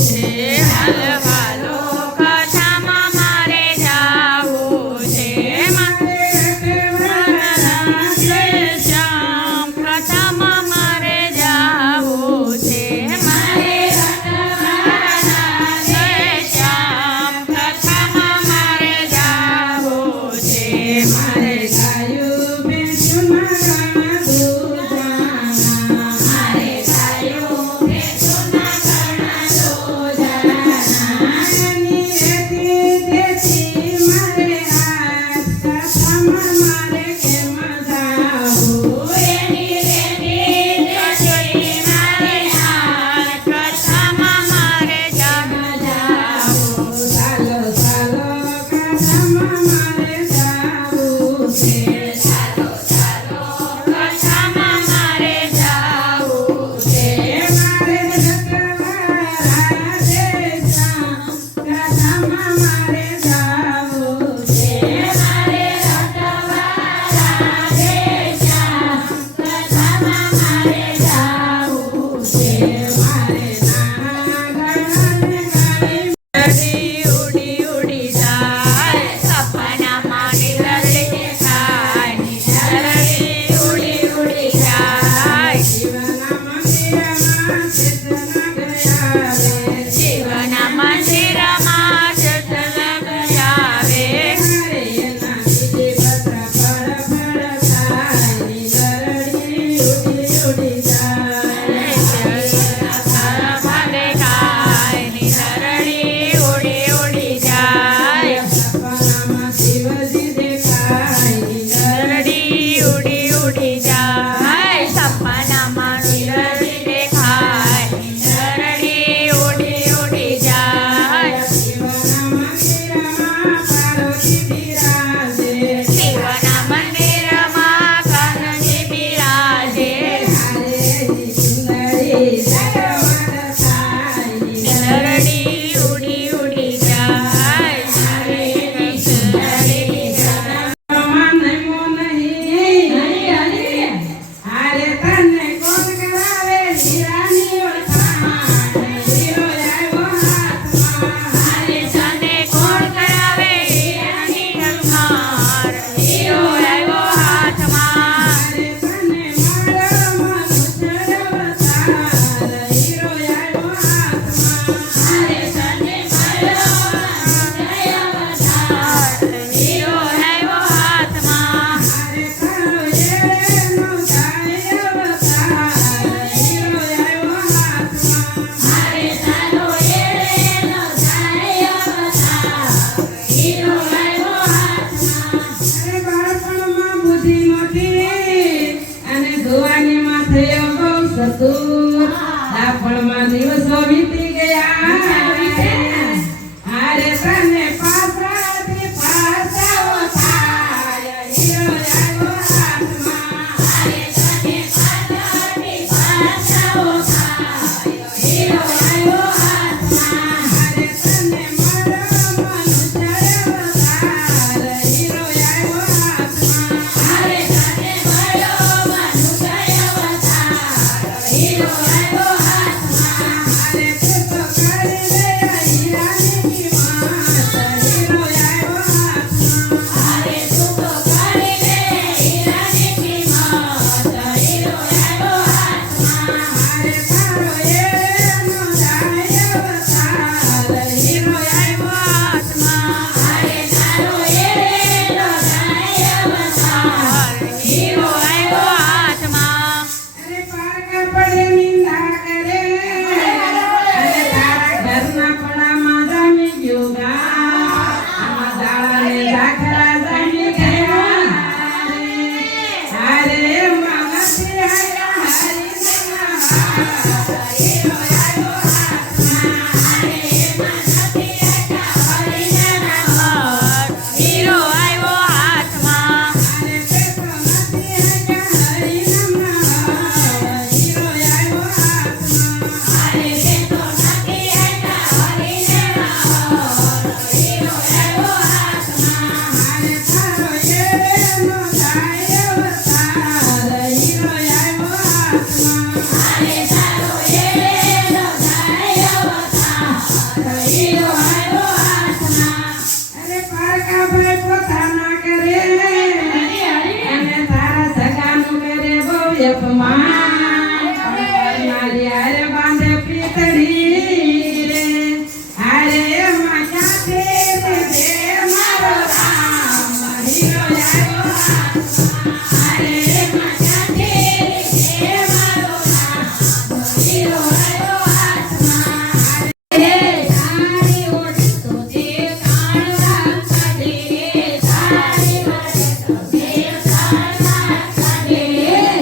Hare અપમાન મારી હારે બાંધે પ્રીતડી રે હારે માતા છે દે મારો રામ હીરો આવ્યો હારે માતા છે દે મારો રામ હીરો આવ્યો હાથમાં હે તારી ઓટ તો જે કાણવા કાઢે તારી ઓટ તો જે કાણવા કાઢે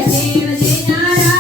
જીવજી નારા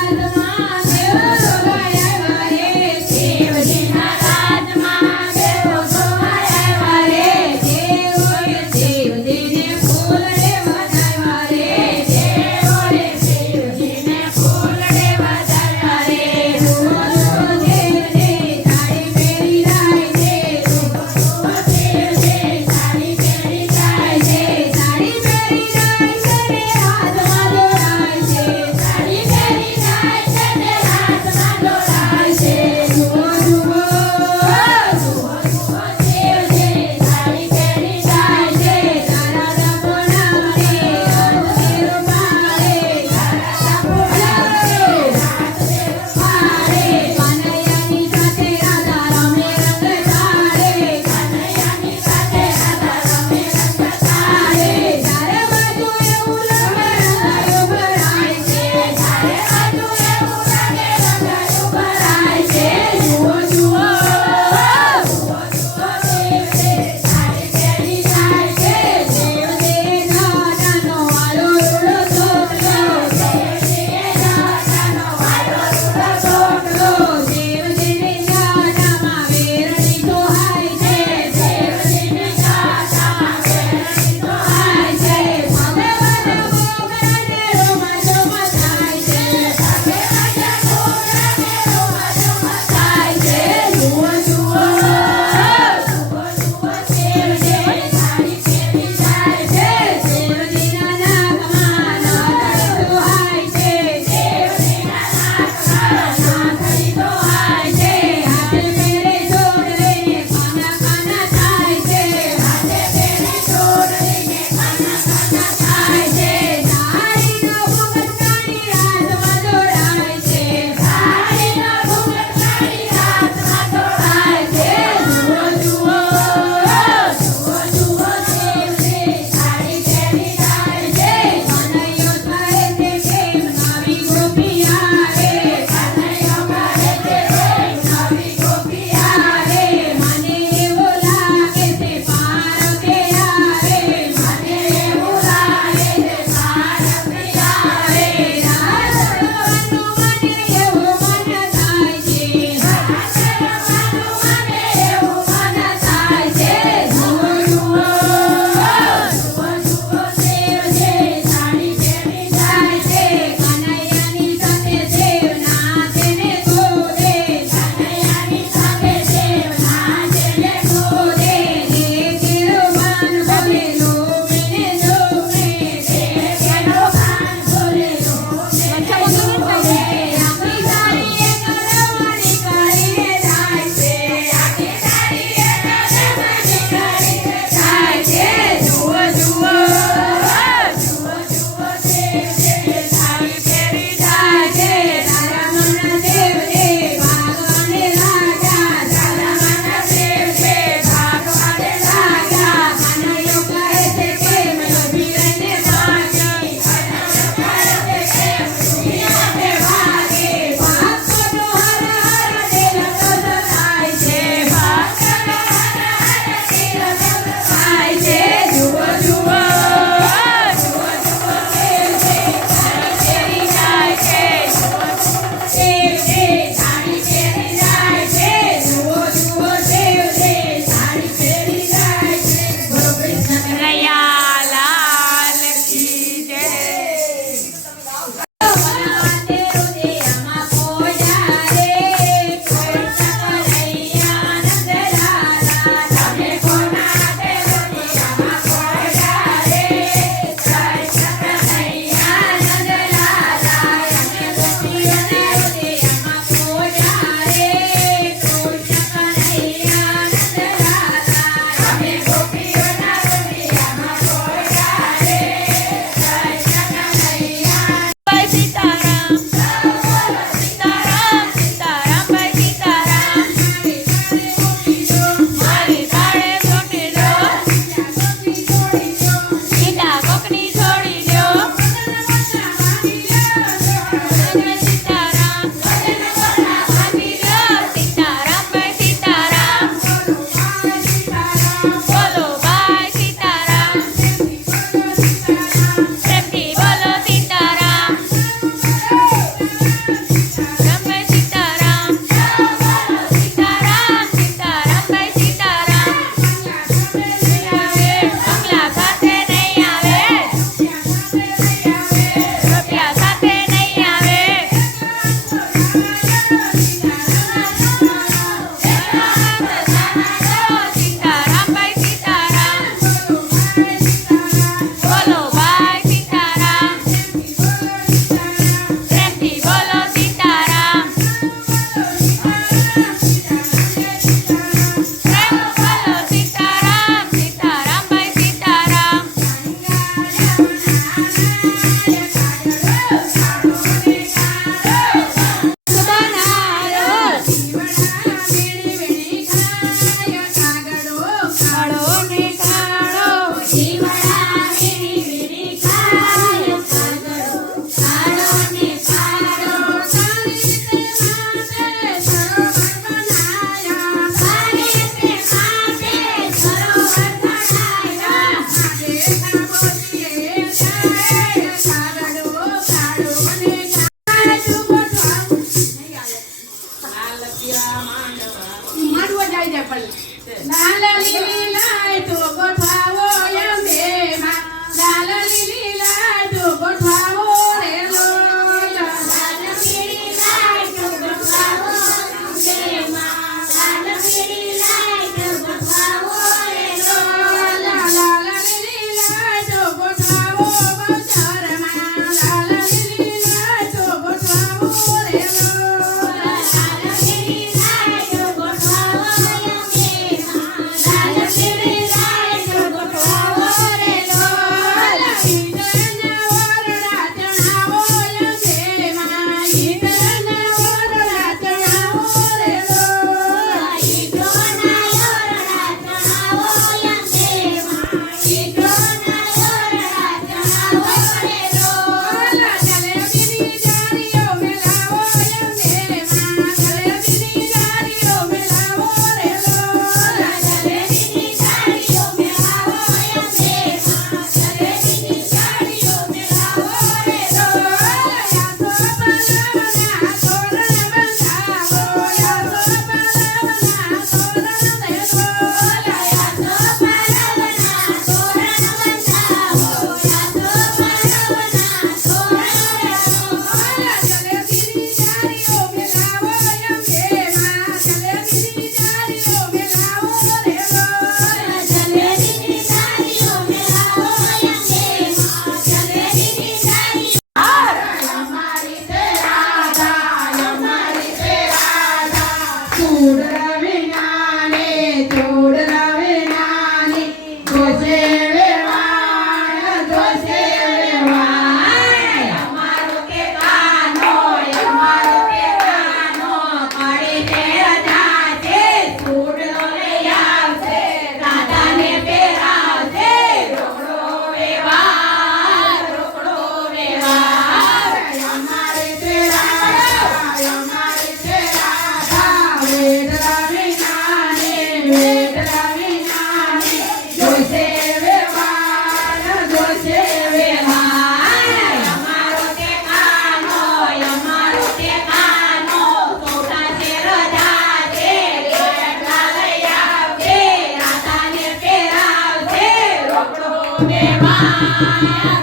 ગાઈ દે પણ લાલ લીલી લાય તો ગોઠાવો અંબે માં લાલ લીલી લાય તો ગોઠાવો રે લોલ લાલ લીલી લાય તો ગોઠાવો અંબે માં લાલ લીલી લાય તો ગોઠાવો રે લોલ લાલ લીલી લાય તો ગોઠાવો બજાર માં લાલ લીલી લાય તો ગોઠાવો રે લોલ લાલ લીલી લાય તો ગોઠાવો અંબે માં લાલ લીલી લાય તો ગોઠાવો રે લોલ ઈદના ઓરડા ચણાવો અંબે માં ઈદના ઓરડા ચણાવો રે લોલ ઈદના ઓરડા ચણાવો અંબે માં ઈદના ઓરડા ચણાવો રે લોલ જલેબીની જારીઓ મેલાવો અંબે માં જલેબીની જારીઓ મેલાવો રે લોલ જલેબીની જારીઓ મેલાવો અંબે માં જલેબીની જારીઓ મેલાવો રે લોલ યાસો પલાવના તોરણ બંધાવો યાસો પલાવના તોરણ દે લોલ યાસો પલાવના તોરણ બંધાવો યાસો પલાવના તોરણ દે લોલ જલેબીની જારીઓ મેલાવો અંબે માં જલેબીની જારીઓ મેલાવો રે લોલ જલેબીની જારીઓ મેલાવો અંબે માં જલેબીની જારીઓ અમારી તે રાધા અમારી તે રાધા ચૂડ રવિનાને ચૂડ રવિનાની જોશે વેવાણ જોશે વેવાણ અમારો કે કાનો પડીને રજાશે ચૂડ લઈ આવશે રાધાને પહેરાવશે રોકડો વેવાણ અમારી તે રાધા વેદ રવિનાને જોશે વેવાણ જોશે વેવાણ અમારો તે કાનો સોટાશે રજાશે કેટલા લઈ આવશે રાધાને પહેરાવશે રોકડો વેવાણ અમારી તે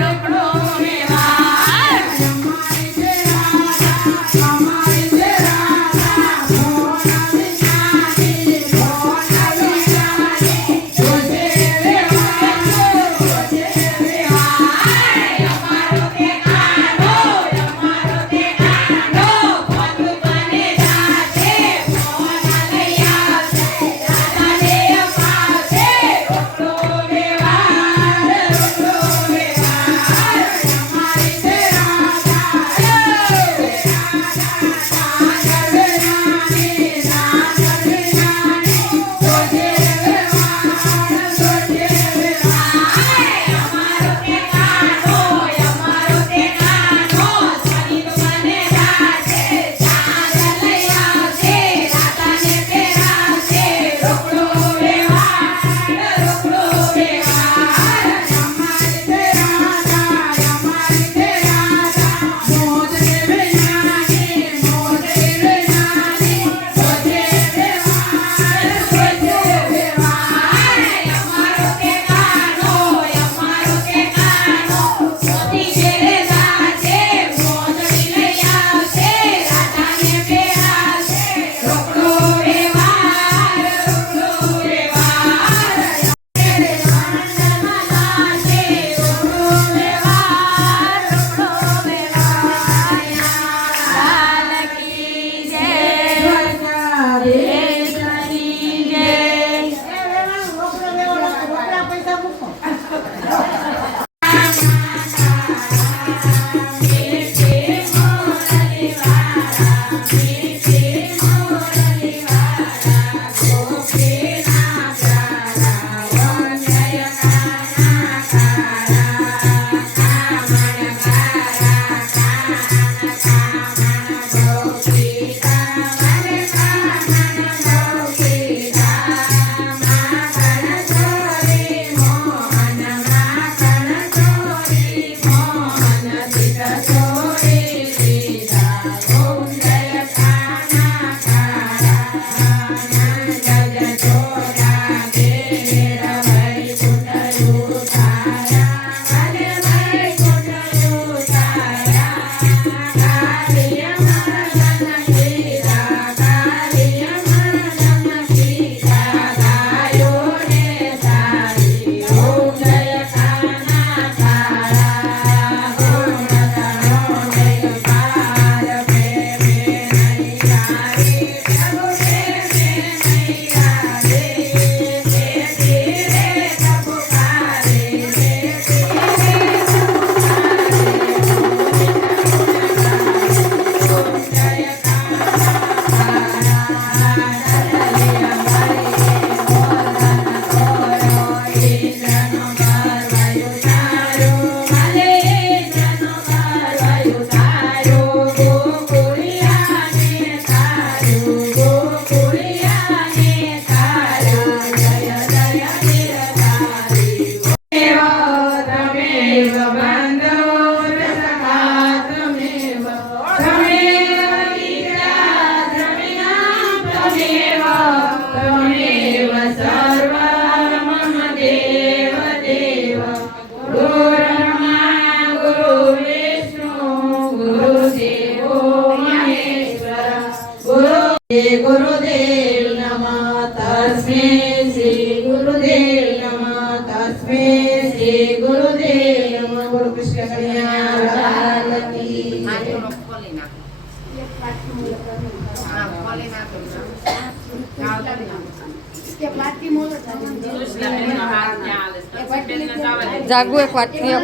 રોકડો વેવાણ શ્રી ગુરુદેવ નમઃ તસ્મૈ શ્રી ગુરુદેવ નમઃ તસ્મૈ શ્રી ગુરુદેવ નમઃ બોલો કૃષ્ણ કન્યા લાલ કી જાગુ એક વાટકી